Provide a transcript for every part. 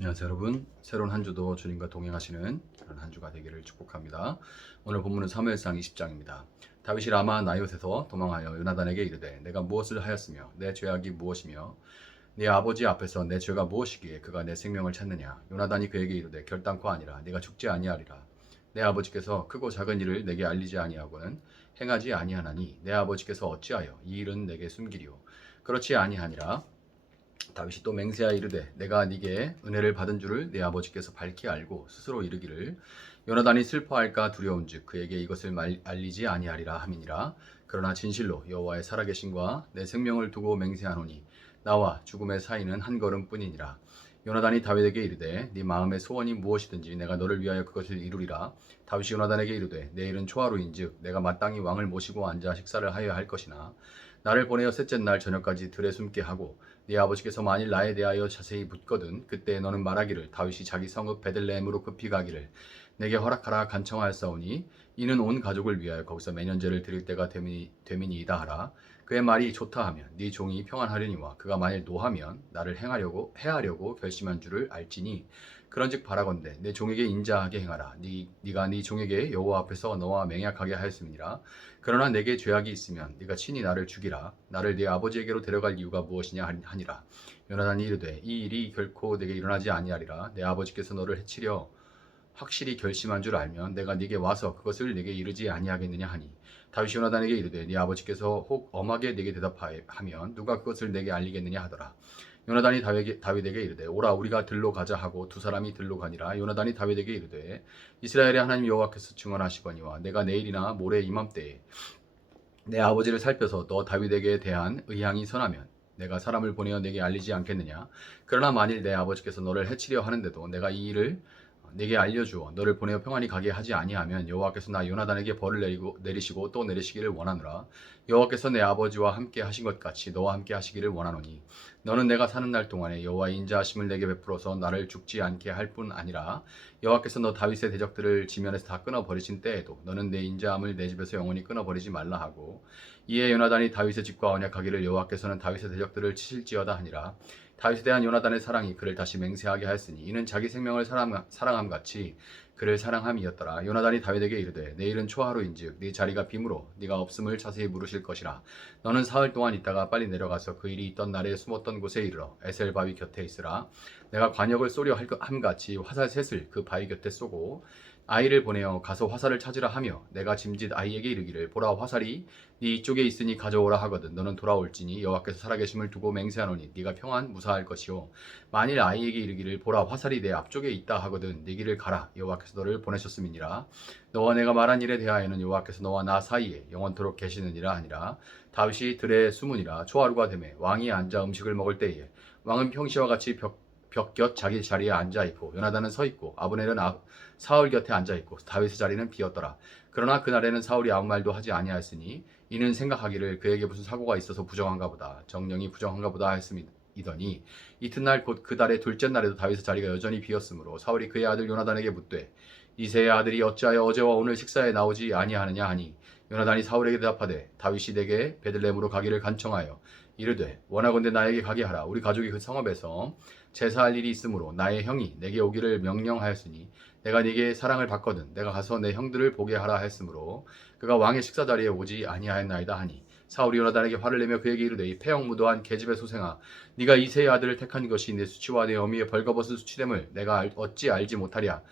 안녕하세요 여러분. 새로운 한 주도 주님과 동행하시는 그런 한 주가 되기를 축복합니다. 오늘 본문은 사무엘상 20장입니다. 다윗이 라마 나요에서 도망하여 요나단에게 이르되 내가 무엇을 하였으며 내 죄악이 무엇이며 네 아버지 앞에서 내 죄가 무엇이기에 그가 내 생명을 찾느냐. 요나단이 그에게 이르되 결단코 아니라 네가 죽지 아니하리라. 내 아버지께서 크고 작은 일을 내게 알리지 아니하고는 행하지 아니하나니 내 아버지께서 어찌하여 이 일은 내게 숨기리오. 그렇지 아니하니라. 다윗이 또 맹세하여 이르되 내가 네게 은혜를 받은 줄을 네 아버지께서 밝히 알고 스스로 이르기를 요나단이 슬퍼할까 두려운즉 그에게 이것을 알리지 아니하리라 함이니라. 그러나 진실로 여호와의 살아계심과 내 생명을 두고 맹세하노니 나와 죽음의 사이는 한 걸음뿐이니라. 요나단이 다윗에게 이르되 네 마음의 소원이 무엇이든지 내가 너를 위하여 그것을 이루리라. 다윗이 요나단에게 이르되 내일은 초하루인즉 내가 마땅히 왕을 모시고 앉아 식사를 하여야 할 것이나 나를 보내어 셋째 날 저녁까지 들에 숨게 하고 네 아버지께서 만일 나에 대하여 자세히 묻거든 그때 너는 말하기를 다윗이 자기 성읍 베들레헴으로 급히 가기를 내게 허락하라 간청하였사오니 이는 온 가족을 위하여 거기서 매년제를 드릴 때가 됨이니이다 하라. 그의 말이 좋다 하면 네 종이 평안하려니와 그가 만일 노하면 나를 해하려고 결심한 줄을 알지니 그런즉 바라건대 내 종에게 인자하게 행하라. 네가 네 종에게 여호와 앞에서 너와 맹약하게 하였음이니라. 그러나 내게 죄악이 있으면 네가 친히 나를 죽이라. 나를 네 아버지에게로 데려갈 이유가 무엇이냐 하니라. 요나단이 이르되 이 일이 결코 내게 일어나지 아니하리라. 내 아버지께서 너를 해치려 확실히 결심한 줄 알면 내가 네게 와서 그것을 네게 이르지 아니하겠느냐 하니 다윗이 요나단에게 이르되 네 아버지께서 혹 엄하게 네게 대답하면 누가 그것을 내게 알리겠느냐 하더라. 요나단이 다윗에게 이르되 오라 우리가 들로 가자 하고 두 사람이 들로 가니라. 요나단이 다윗에게 이르되 이스라엘의 하나님 여호와께서 증언하시거니와 내가 내일이나 모레 이맘때에 내 아버지를 살펴서 너 다윗에게 대한 의향이 선하면 내가 사람을 보내어 내게 알리지 않겠느냐. 그러나 만일 내 아버지께서 너를 해치려 하는데도 내가 이 일을 내게 알려주어 너를 보내어 평안히 가게 하지 아니하면 여호와께서 나 요나단에게 벌을 내리시고 또 내리시기를 원하노라. 여호와께서 내 아버지와 함께 하신 것 같이 너와 함께 하시기를 원하노니 너는 내가 사는 날 동안에 여호와의 인자하심을 내게 베풀어서 나를 죽지 않게 할 뿐 아니라 여호와께서 너 다윗의 대적들을 지면에서 다 끊어 버리신 때에도 너는 내 인자함을 내 집에서 영원히 끊어 버리지 말라 하고 이에 요나단이 다윗의 집과 언약하기를 여호와께서는 다윗의 대적들을 치실지어다 하니라. 다윗에 대한 요나단의 사랑이 그를 다시 맹세하게 하였으니 이는 자기 생명을 사랑함 같이 그를 사랑함이었더라. 요나단이 다윗에게 이르되 내일은 초하루인즉 네 자리가 빔으로 네가 없음을 자세히 물으실 것이라. 너는 사흘 동안 있다가 빨리 내려가서 그 일이 있던 날에 숨었던 곳에 이르러 에셀 바위 곁에 있으라. 내가 관역을 쏘려 함같이 화살 셋을 그 바위 곁에 쏘고 아이를 보내어 가서 화살을 찾으라 하며 내가 짐짓 아이에게 이르기를 보라 화살이 네 이쪽에 있으니 가져오라 하거든 너는 돌아올지니 여호와께서 살아계심을 두고 맹세하노니 네가 평안 무사할 것이요 만일 아이에게 이르기를 보라 화살이 내 앞쪽에 있다 하거든 네 길을 가라 여호와께서 너를 보내셨음이니라. 너와 내가 말한 일에 대하여는 여호와께서 너와 나 사이에 영원토록 계시느니라 하니라. 다윗이 들에 숨으니라. 초하루가 되매 왕이 앉아 음식을 먹을 때에 왕은 평시와 같이 벽곁 자기 자리에 앉아 있고 요나단은 서 있고 아브넬은 사울 곁에 앉아 있고 다윗의 자리는 비었더라. 그러나 그날에는 사울이 아무 말도 하지 아니하였으니 이는 생각하기를 그에게 무슨 사고가 있어서 부정한가 보다 정령이 부정한가 보다 했음이더니 이튿날 곧 그 달의 둘째 날에도 다윗의 자리가 여전히 비었으므로 사울이 그의 아들 요나단에게 묻되 이새의 아들이 어찌하여 어제와 오늘 식사에 나오지 아니하느냐 하니 요나단이 사울에게 대답하되 다윗이 내게 베들레헴으로 가기를 간청하여 이르되 원하건대 나에게 가게 하라. 우리 가족이 그 성읍에서 제사할 일이 있으므로 나의 형이 내게 오기를 명령하였으니 내가 네게 사랑을 받거든 내가 가서 내 형들을 보게 하라 했으므로 그가 왕의 식사 자리에 오지 아니하였나이다 하니 사울이 요나단에게 화를 내며 그에게 이르되 이 패형무도한 계집의 소생아 네가 이새의 아들을 택한 것이 내 수치와 내 어미의 벌거벗은 수치됨을 내가 어찌 알지 못하랴.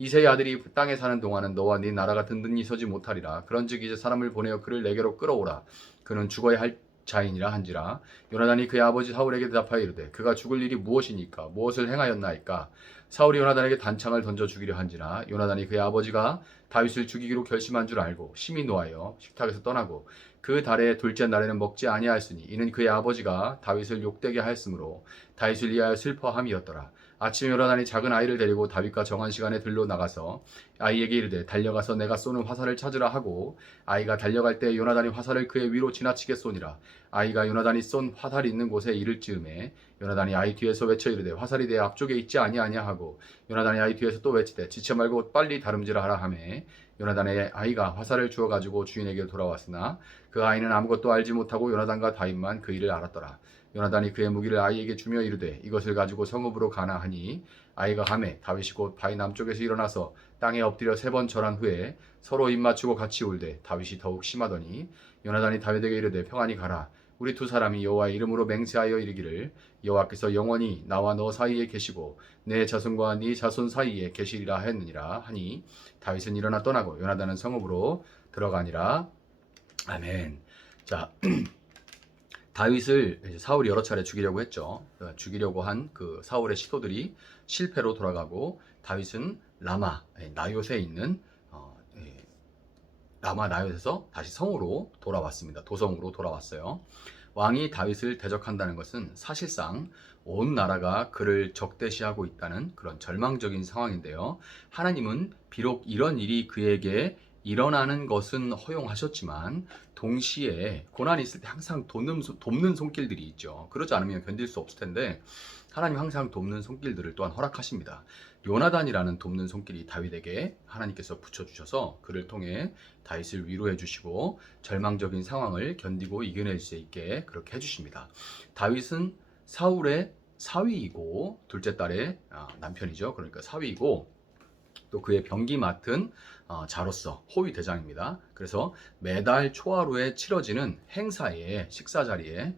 이새의 아들이 땅에 사는 동안은 너와 네 나라가 든든히 서지 못하리라. 그런즉 이제 사람을 보내어 그를 내게로 끌어오라. 그는 죽어야 할 자인이라 한지라. 요나단이 그의 아버지 사울에게 대답하여 이르되 그가 죽을 일이 무엇이니까 무엇을 행하였나이까. 사울이 요나단에게 단창을 던져 죽이려 한지라. 요나단이 그의 아버지가 다윗을 죽이기로 결심한 줄 알고 심히 노하여 식탁에서 떠나고 그 달의 둘째 날에는 먹지 아니하였으니 이는 그의 아버지가 다윗을 욕되게 하였으므로 다윗을 위하여 슬퍼함이었더라. 아침에 요나단이 작은 아이를 데리고 다윗과 정한 시간에 들로 나가서 아이에게 이르되 달려가서 내가 쏘는 화살을 찾으라 하고 아이가 달려갈 때 요나단이 화살을 그의 위로 지나치게 쏘니라. 아이가 요나단이 쏜 화살이 있는 곳에 이를 즈음에 요나단이 아이 뒤에서 외쳐 이르되 화살이 내 앞쪽에 있지 아니하냐 하고 요나단이 아이 뒤에서 또 외치되 지체 말고 빨리 다름질을 하라 하매 요나단의 아이가 화살을 주워 가지고 주인에게 돌아왔으나 그 아이는 아무것도 알지 못하고 요나단과 다윗만 그 일을 알았더라. 요나단이 그의 무기를 아이에게 주며 이르되 이것을 가지고 성읍으로 가나 하니 아이가 가매 다윗이 곧 바위 남쪽에서 일어나서 땅에 엎드려 3번 절한 후에 서로 입맞추고 같이 울되 다윗이 더욱 심하더니 요나단이 다윗에게 이르되 평안히 가라. 우리 두 사람이 여호와의 이름으로 맹세하여 이르기를 여호와께서 영원히 나와 너 사이에 계시고 내 자손과 네 자손 사이에 계시리라 했느니라 하니 다윗은 일어나 떠나고 요나단은 성읍으로 들어가니라. 아멘. 자, 다윗을 이제 사울이 여러 차례 죽이려고 했죠. 죽이려고 한 그 사울의 시도들이 실패로 돌아가고 다윗은 라마 나요스에 있는 라마 나요스에서 다시 성으로 돌아왔습니다. 도성으로 돌아왔어요. 왕이 다윗을 대적한다는 것은 사실상 온 나라가 그를 적대시하고 있다는 그런 절망적인 상황인데요. 하나님은 비록 이런 일이 그에게 일어나는 것은 허용하셨지만 동시에 고난이 있을 때 항상 돕는 손길들이 있죠. 그러지 않으면 견딜 수 없을 텐데 하나님 항상 돕는 손길들을 또한 허락하십니다. 요나단이라는 돕는 손길이 다윗에게 하나님께서 붙여주셔서 그를 통해 다윗을 위로해 주시고 절망적인 상황을 견디고 이겨낼 수 있게 그렇게 해주십니다. 다윗은 사울의 사위이고 둘째 딸의 남편이죠. 그러니까 사위이고 또 그의 병기 맡은 자로서 호위 대장입니다. 그래서 매달 초하루에 치러지는 행사에 식사 자리에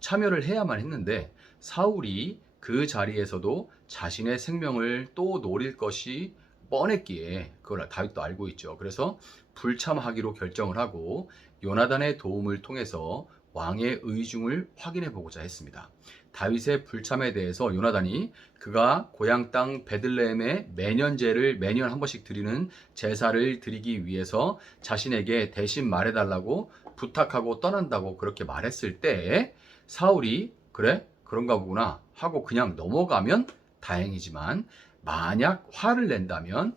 참여를 해야만 했는데 사울이 그 자리에서도 자신의 생명을 또 노릴 것이 뻔했기에 그걸 다윗도 알고 있죠. 그래서 불참하기로 결정을 하고 요나단의 도움을 통해서 왕의 의중을 확인해 보고자 했습니다. 다윗의 불참에 대해서 요나단이 그가 고향 땅 베들레헴의 매년제를 매년 한 번씩 드리는 제사를 드리기 위해서 자신에게 대신 말해달라고 부탁하고 떠난다고 그렇게 말했을 때 사울이 그래? 그런가 보구나 하고 그냥 넘어가면 다행이지만 만약 화를 낸다면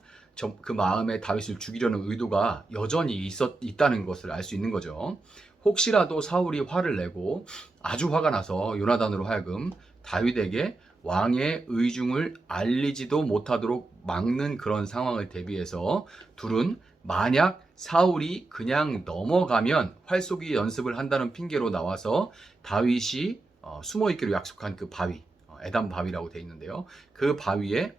그 마음에 다윗을 죽이려는 의도가 여전히 있다는 것을 알 수 있는 거죠. 혹시라도 사울이 화를 내고 아주 화가 나서 요나단으로 하여금 다윗에게 왕의 의중을 알리지도 못하도록 막는 그런 상황을 대비해서 둘은 만약 사울이 그냥 넘어가면 활쏘기 연습을 한다는 핑계로 나와서 다윗이 숨어있기로 약속한 그 바위, 에담 바위라고 되어 있는데요. 그 바위에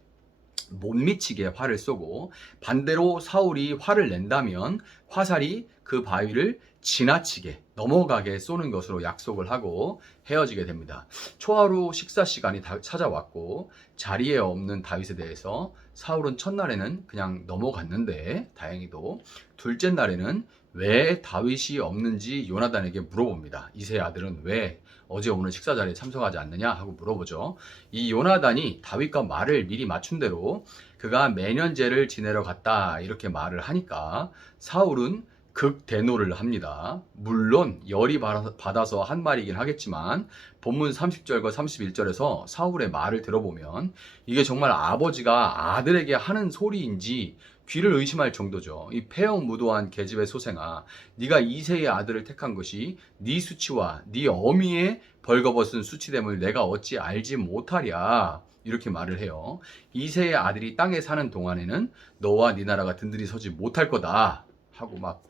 못 미치게 활을 쏘고 반대로 사울이 화를 낸다면 화살이 그 바위를 지나치게 넘어가게 쏘는 것으로 약속을 하고 헤어지게 됩니다. 초하루 식사 시간이 찾아왔고 자리에 없는 다윗에 대해서 사울은 첫날에는 그냥 넘어갔는데 다행히도 둘째 날에는 왜 다윗이 없는지 요나단에게 물어봅니다. 이세의 아들은 왜 어제 오늘 식사 자리에 참석하지 않느냐 하고 물어보죠. 이 요나단이 다윗과 말을 미리 맞춘 대로 그가 매년제를 지내러 갔다 이렇게 말을 하니까 사울은 극대노를 합니다. 물론 열이 받아서 한 말이긴 하겠지만 본문 30절과 31절에서 사울의 말을 들어보면 이게 정말 아버지가 아들에게 하는 소리인지 귀를 의심할 정도죠. 이 폐역무도한 계집의 소생아, 네가 이새의 아들을 택한 것이 네 수치와 네 어미의 벌거벗은 수치됨을 내가 어찌 알지 못하랴. 이렇게 말을 해요. 이새의 아들이 땅에 사는 동안에는 너와 네 나라가 든든히 서지 못할 거다 하고 막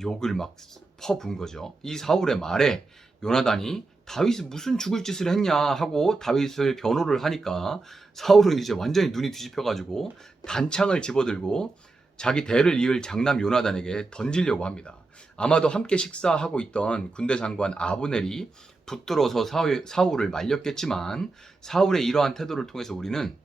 욕을 막 퍼부은 거죠. 이 사울의 말에 요나단이 다윗이 무슨 죽을 짓을 했냐 하고 다윗을 변호를 하니까 사울은 이제 완전히 눈이 뒤집혀가지고 단창을 집어들고 자기 대를 이을 장남 요나단에게 던지려고 합니다. 아마도 함께 식사하고 있던 군대 장관 아브넬이 붙들어서 사울을 말렸겠지만 사울의 이러한 태도를 통해서 우리는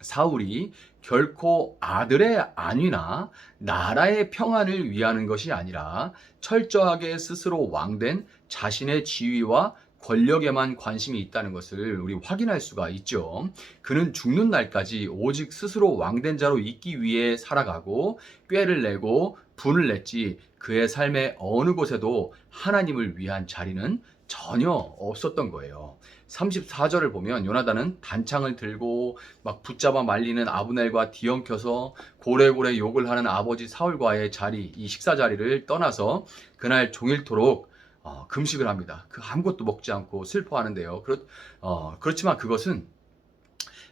사울이 결코 아들의 안위나 나라의 평안을 위하는 것이 아니라 철저하게 스스로 왕된 자신의 지위와 권력에만 관심이 있다는 것을 우리 확인할 수가 있죠. 그는 죽는 날까지 오직 스스로 왕된 자로 있기 위해 살아가고 꾀를 내고 분을 냈지 그의 삶의 어느 곳에도 하나님을 위한 자리는 전혀 없었던 거예요. 34절을 보면 요나단은 단창을 들고 막 붙잡아 말리는 아브넬과 뒤엉켜서 고래고래 욕을 하는 아버지 사울과의 자리, 이 식사 자리를 떠나서 그날 종일토록 금식을 합니다. 그 아무것도 먹지 않고 슬퍼하는데요. 그렇지만 그것은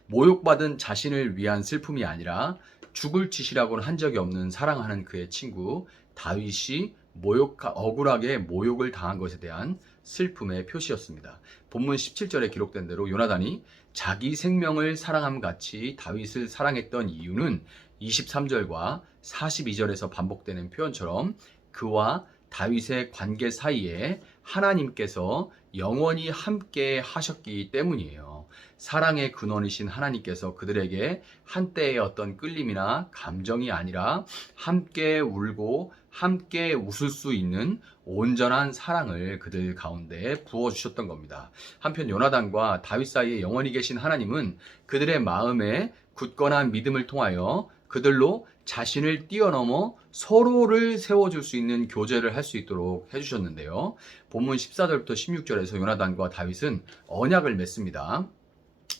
모욕받은 자신을 위한 슬픔이 아니라 죽을 짓이라고는 한 적이 없는 사랑하는 그의 친구 다윗이 억울하게 모욕을 당한 것에 대한 슬픔의 표시였습니다. 본문 17절에 기록된 대로 요나단이 자기 생명을 사랑함 같이 다윗을 사랑했던 이유는 23절과 42절에서 반복되는 표현처럼 그와 다윗의 관계 사이에 하나님께서 영원히 함께 하셨기 때문이에요. 사랑의 근원이신 하나님께서 그들에게 한때의 어떤 끌림이나 감정이 아니라 함께 울고 함께 웃을 수 있는 온전한 사랑을 그들 가운데 부어주셨던 겁니다. 한편 요나단과 다윗 사이에 영원히 계신 하나님은 그들의 마음에 굳건한 믿음을 통하여 그들로 자신을 뛰어넘어 서로를 세워줄 수 있는 교제를 할 수 있도록 해주셨는데요. 본문 14절부터 16절에서 요나단과 다윗은 언약을 맺습니다.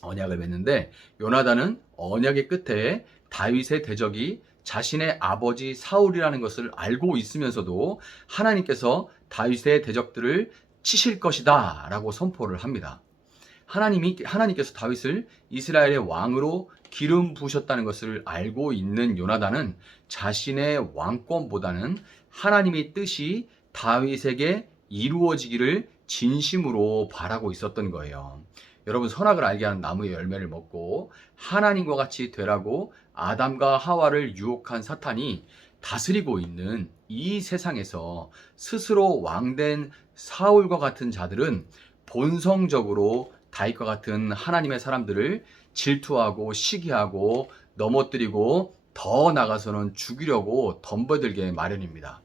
언약을 맺는데 요나단은 언약의 끝에 다윗의 대적이 자신의 아버지 사울이라는 것을 알고 있으면서도 하나님께서 다윗의 대적들을 치실 것이다 라고 선포를 합니다. 하나님께서 다윗을 이스라엘의 왕으로 기름 부으셨다는 것을 알고 있는 요나단은 자신의 왕권보다는 하나님의 뜻이 다윗에게 이루어지기를 진심으로 바라고 있었던 거예요. 여러분, 선악을 알게 하는 나무의 열매를 먹고 하나님과 같이 되라고 아담과 하와를 유혹한 사탄이 다스리고 있는 이 세상에서 스스로 왕된 사울과 같은 자들은 본성적으로 다윗과 같은 하나님의 사람들을 질투하고 시기하고 넘어뜨리고 더 나아가서는 죽이려고 덤벼들게 마련입니다.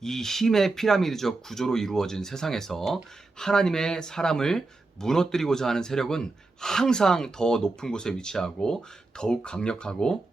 이 힘의 피라미드적 구조로 이루어진 세상에서 하나님의 사람을 무너뜨리고자 하는 세력은 항상 더 높은 곳에 위치하고 더욱 강력하고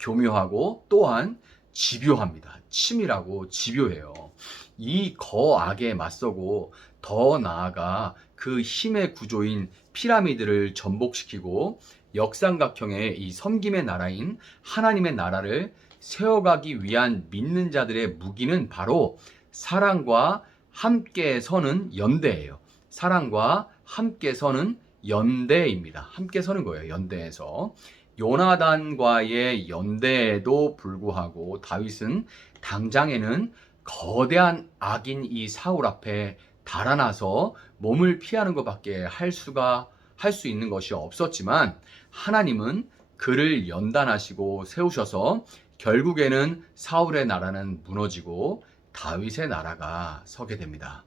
교묘하고 또한 집요합니다. 치밀하고 집요해요. 이 거악에 맞서고 더 나아가 그 힘의 구조인 피라미드를 전복시키고 역삼각형의 이 섬김의 나라인 하나님의 나라를 세워가기 위한 믿는 자들의 무기는 바로 사랑과 함께 서는 연대예요. 사랑과 함께 서는 연대입니다. 함께 서는 거예요. 연대에서. 요나단과의 연대에도 불구하고 다윗은 당장에는 거대한 악인 이 사울 앞에 달아나서 몸을 피하는 것밖에 할 수 있는 것이 없었지만 하나님은 그를 연단하시고 세우셔서 결국에는 사울의 나라는 무너지고 다윗의 나라가 서게 됩니다.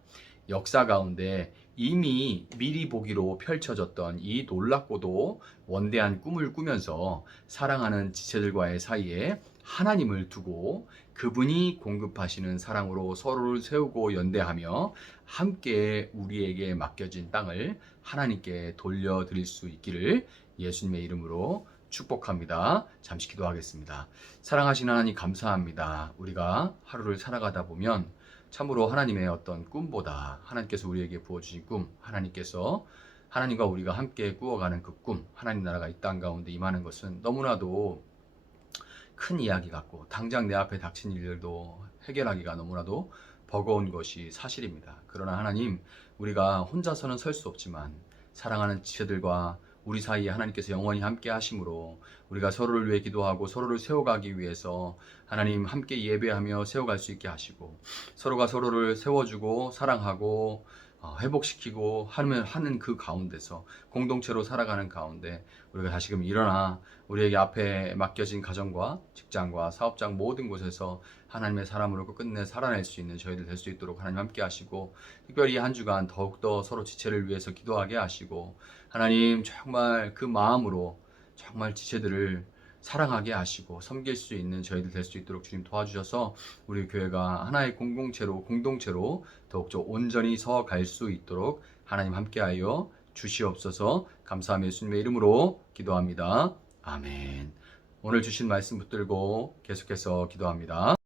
역사 가운데 이미 미리 보기로 펼쳐졌던 이 놀랍고도 원대한 꿈을 꾸면서 사랑하는 지체들과의 사이에 하나님을 두고 그분이 공급하시는 사랑으로 서로를 세우고 연대하며 함께 우리에게 맡겨진 땅을 하나님께 돌려드릴 수 있기를 예수님의 이름으로 축복합니다. 잠시 기도하겠습니다. 사랑하시는 하나님 감사합니다. 우리가 하루를 살아가다 보면 참으로 하나님의 어떤 꿈보다 하나님께서 우리에게 부어주신 꿈, 하나님과 우리가 함께 꾸어가는 그 꿈, 하나님 나라가 이 땅 가운데 임하는 것은 너무나도 큰 이야기 같고 당장 내 앞에 닥친 일들도 해결하기가 너무나도 버거운 것이 사실입니다. 그러나 하나님, 우리가 혼자서는 설 수 없지만 사랑하는 지체들과 우리 사이에 하나님께서 영원히 함께 하심으로 우리가 서로를 위해 기도하고 서로를 세워가기 위해서 하나님 함께 예배하며 세워갈 수 있게 하시고 서로가 서로를 세워주고 사랑하고 회복시키고 하는 그 가운데서 공동체로 살아가는 가운데 우리가 다시금 일어나 우리에게 앞에 맡겨진 가정과 직장과 사업장 모든 곳에서 하나님의 사람으로 끝내 살아낼 수 있는 저희들 될 수 있도록 하나님 함께 하시고 특별히 한 주간 더욱더 서로 지체를 위해서 기도하게 하시고 하나님 정말 그 마음으로 정말 지체들을 사랑하게 하시고 섬길 수 있는 저희들 될 수 있도록 주님 도와주셔서 우리 교회가 하나의 공동체로 더욱더 온전히 서갈 수 있도록 하나님 함께하여 주시옵소서. 감사하며 예수님의 이름으로 기도합니다. 아멘. 오늘 주신 말씀 붙들고 계속해서 기도합니다.